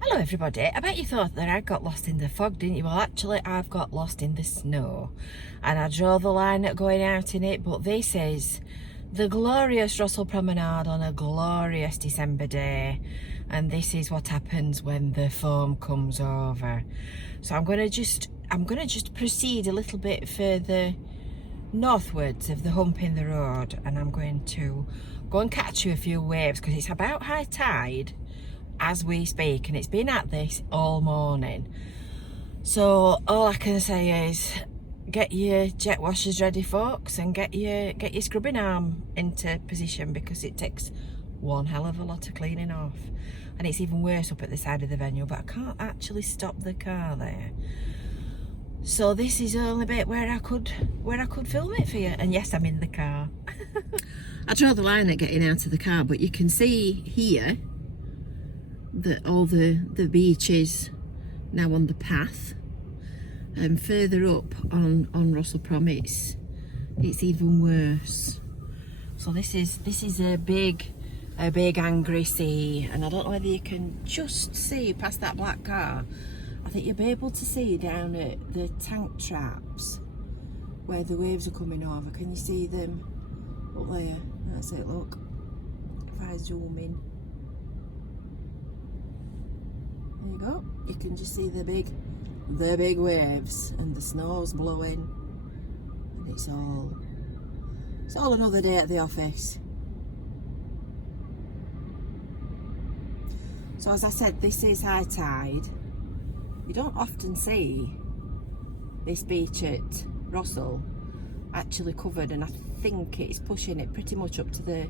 Hello everybody, I bet you thought that I got lost in the fog, didn't you? Well actually I've got lost in the snow and I draw the line at going out in it, but this is the glorious Russell Promenade on a glorious December day, and this is what happens when the foam comes over. So I'm gonna just proceed a little bit further northwards of the hump in the road, and I'm going to go and catch you a few waves because it's about high tide as we speak, and it's been at this all morning. So all I can say is get your jet washers ready, folks, and get your scrubbing arm into position, because it takes one hell of a lot of cleaning off. And it's even worse up at the side of the venue, but I can't actually stop the car there. So this is the only bit where I could film it for you. And yes, I'm in the car. I draw the line at getting out of the car, but you can see here that all the beach is now on the path, and further up on Russell Prom it's even worse. So this is a big angry sea, and I don't know whether you can just see past that black car. I think you'll be able to see down at the tank traps where the waves are coming over. Can you see them up there? That's it, look. If I zoom in, there you go. You can just see the big waves, and the snow's blowing, and it's all another day at the office. So as I said, this is high tide. You don't often see this beach at Russell actually covered, and I think it's pushing it pretty much up to the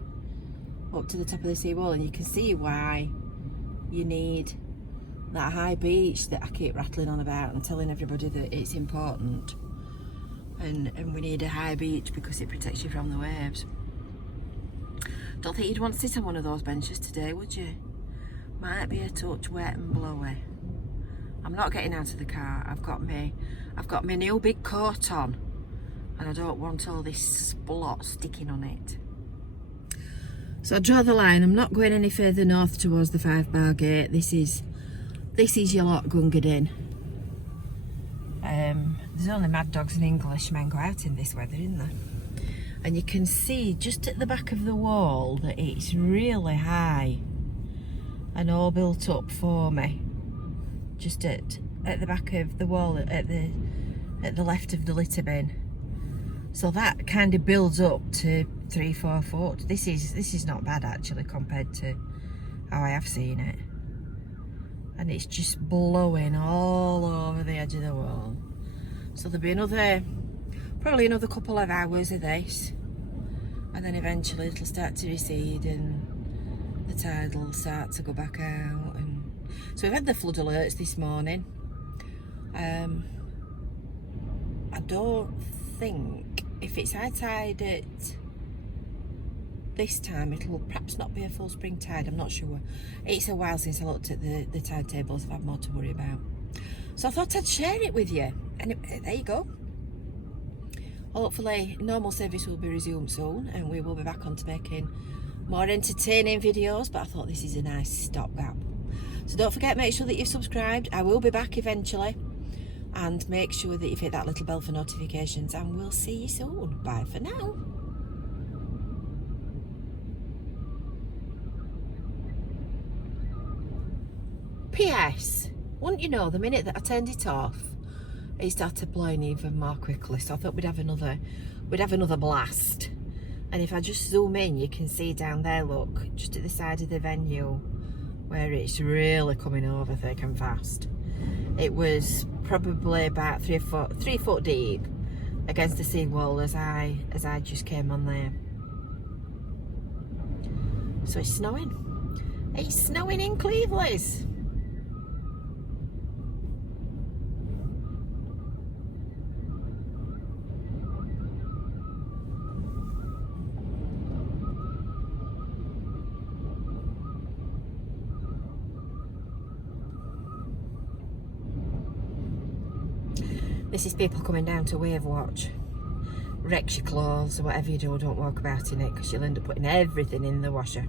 top of the seawall, and you can see why you need that high beach that I keep rattling on about and telling everybody that it's important, and we need a high beach because it protects you from the waves. Don't think you'd want to sit on one of those benches today, would you? Might be a touch wet and blowy. I'm not getting out of the car. I've got my new big coat on, and I don't want all this splot sticking on it. So I draw the line. I'm not going any further north towards the 5-bar gate. This is your lot gungered in. There's only mad dogs and Englishmen go out in this weather, isn't there? And you can see just at the back of the wall that it's really high and all built up for me. Just at the back of the wall at the left of the litter bin. So that kind of builds up to 3-4 foot. This is not bad actually compared to how I have seen it. And it's just blowing all over the edge of the wall. So there'll be probably another couple of hours of this, and then eventually it'll start to recede and the tide will start to go back out. And so we've had the flood alerts this morning. I don't think, if it's high tide at this time, it'll perhaps not be a full spring tide, I'm not sure. It's a while since I looked at the tide tables. I've had more to worry about. So I thought I'd share it with you, and there you go. Hopefully normal service will be resumed soon, and we will be back on to making more entertaining videos, but I thought this is a nice stopgap. So don't forget, make sure that you've subscribed. I will be back eventually, and make sure that you've hit that little bell for notifications, and we'll see you soon. Bye for now. P.S. Wouldn't you know, the minute that I turned it off, it started blowing even more quickly. So I thought we'd have another blast. And if I just zoom in, you can see down there, look, just at the side of the venue, where it's really coming over thick and fast. It was probably about 3 foot deep against the seawall as I just came on there. So it's snowing. It's snowing in Cleveleys. This is people coming down to wave watch. Wrecks your clothes or whatever you do, don't walk about in it, because you'll end up putting everything in the washer.